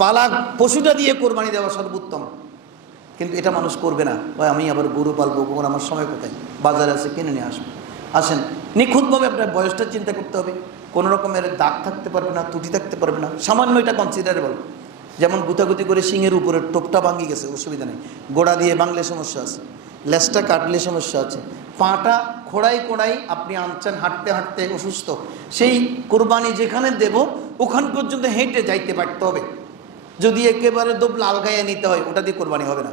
পালা পশুটা দিয়ে কোরবানি দেওয়া সর্বোত্তম, কিন্তু এটা মানুষ করবে না। ভাই আমি আবার গরু পালবো, কখন আমার সময় কোথায়, বাজারে আছে কিনে নিয়ে আসবো। আসেন, নিখুঁতভাবে আপনার বয়সটা চিন্তা করতে হবে। কোনো রকমের দাগ থাকতে পারবে না, ত্রুটি থাকতে পারবে না, সামান্য এটা কনসিডারেবল। যেমন গুতাগুতি করে শিঙের উপরের টোপটা ভাঙি গেছে, অসুবিধা নেই, গোড়া দিয়ে ভাঙলে সমস্যা আছে, লেজটা কাটলে সমস্যা আছে, পাটা খোড়াই কোড়াই আপনি আনছেন হাঁটতে হাঁটতে অসুস্থ, সেই কোরবানি যেখানে দেব ওখান পর্যন্ত হেঁটে যাইতে পারতে হবে। যদি একেবারে লাল গায়ে নিতে হয়, ওটা দিয়ে কোরবানি হবে না।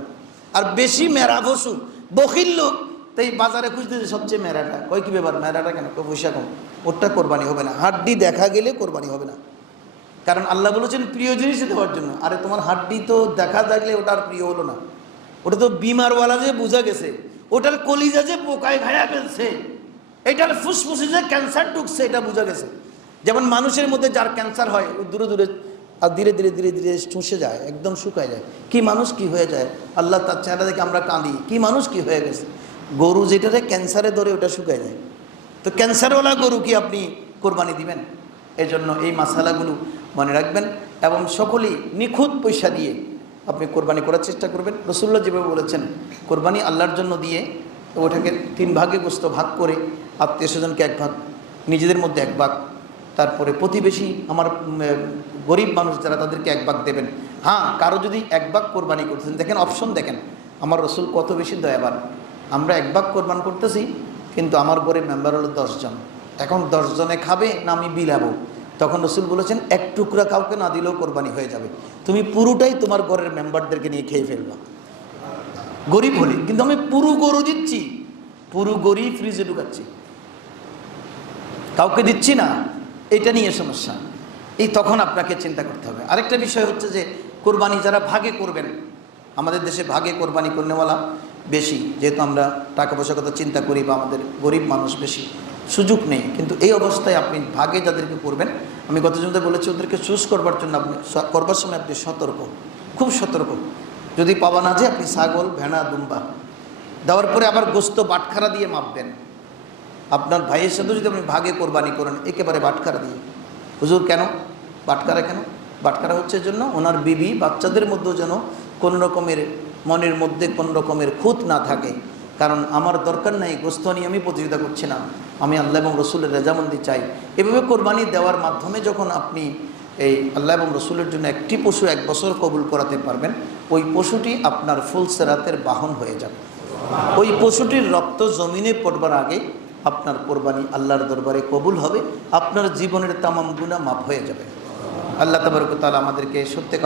আর বেশি মেরা পশু, বখিল লোক, তাই বাজারে খুঁজতে সবচেয়ে মেরাটা, কয় কি ব্যাপার মেরাটা কেন, পয়সা কম, ওটা কোরবানি হবে না। হাড্ডি দেখা গেলে কোরবানি হবে না, কারণ আল্লাহ বলেছেন প্রিয় জিনিস দেওয়ার জন্য। আরে তোমার হাড্ডি তো দেখা থাকলে ওটা আর প্রিয় হলো না, ওটা তো বিমারওয়ালা যে বোঝা গেছে, ওটার কলিজা যে পোকায় খায়া ফেলছে, এটার ফুসফুসে যে ক্যান্সার ঢুকছে এটা বোঝা গেছে। যেমন মানুষের মধ্যে যার ক্যান্সার হয় ও দূরে দূরে আর ধীরে ধীরে ধীরে ধীরে চুষে যায়, একদম শুকায় যায়। কি মানুষ কি হয়ে যায়, আল্লাহ তার চেহারা দেখে আমরা কাঁদি, কি মানুষ কি হয়ে গেছে। গরু যেটারে ক্যান্সারে ধরে ওটা শুকায় যায়, তো ক্যান্সারওয়ালা গরু কি আপনি কোরবানি দিবেন? এই জন্য এই মাসালাগুলো মনে রাখবেন এবং সকলেই নিখুঁত পয়সা দিয়ে আপনি কোরবানি করার চেষ্টা করবেন। রাসূলুল্লাহ যেভাবে বলেছেন কোরবানি আল্লাহর জন্য দিয়ে ওটাকে 3 ভাগে গোস্ত ভাগ করে, আত্মীয় স্বজনকে 1 ভাগ, নিজেদের মধ্যে 1 ভাগ, তারপরে প্রতিবেশী আমার গরিব মানুষ যারা তাদেরকে 1 ভাগ দেবেন। হ্যাঁ, কারো যদি 1 ভাগ কোরবানি করতেছেন, দেখেন অপশন দেখেন, আমার রাসূল কত বেশি দয়াবান। আমরা 1 ভাগ কোরবান করতেছি, কিন্তু আমার ঘরের মেম্বার হলো 10 জন, এখন 10 জনে খাবে না আমি বিলাবো? তখন রাসূল বলেছেন 1 টুকরা কাউকে না দিলেও কোরবানি হয়ে যাবে, তুমি পুরোটাই তোমার ঘরের মেম্বারদেরকে নিয়ে খেয়ে ফেলবা। গরিব হলে কিন্তু আমি পুরো গরু দিচ্ছি, পুরো গরু ফ্রিজে ঢুকাচ্ছি, কাউকে দিচ্ছি না, এটা নিয়ে সমস্যা। এই তখন আপনাকে চিন্তা করতে হবে। আরেকটা বিষয় হচ্ছে যে কোরবানি যারা ভাগে করবেন, আমাদের দেশে ভাগে কোরবানি করনেওয়ালা বেশি, যেহেতু আমরা টাকা পয়সার কথা চিন্তা করি বা আমাদের গরিব মানুষ বেশি, সুযোগ নেই। কিন্তু এই অবস্থায় আপনি ভাগে যাদেরকে করবেন, আমি গত জন্য বলেছি ওদেরকে চুজ করবার জন্য আপনি করবার সময় আপনি সতর্ক, খুব সতর্ক। যদি পাওয়া না যায় আপনি ছাগল, ভেড়া, দুম্বা দেওয়ার পরে আবার গোস্ত বাটখারা দিয়ে মাপবেন। আপনার ভাইয়ের সাথে যদি আপনি ভাগে কোরবানি করেন একেবারে বাটখারা দিয়ে, হুজুর কেন বাটখারা, কেন বাটখারা হচ্ছে জন্য ওনার বিবি বাচ্চাদের মধ্যেও যেন কোনো রকমের মনের মধ্যে কোনো রকমের খুঁত না থাকে। কারণ আমার দরকার নাই গোস্ত নিয়ে আমি প্রতিযোগিতা করছি না, আমি আল্লাহ এবং রসুলের রেজামন্দি চাই। এভাবে কোরবানি দেওয়ার মাধ্যমে যখন আপনি এই আল্লাহ এবং রসুলের জন্য একটি পশু 1 বছর কবুল করাতে পারবেন, ওই পশুটি আপনার ফুল সেরাতের বাহন হয়ে যাবে। ওই পশুটির রক্ত জমিনে পড়বার আগে আপনার কোরবানি আল্লাহর দরবারে কবুল হবে, আপনার জীবনের তামাম গুনাহ মাফ হয়ে যাবে। আল্লাহ তাবারক ওয়া তাআলা আমাদেরকে সত্যি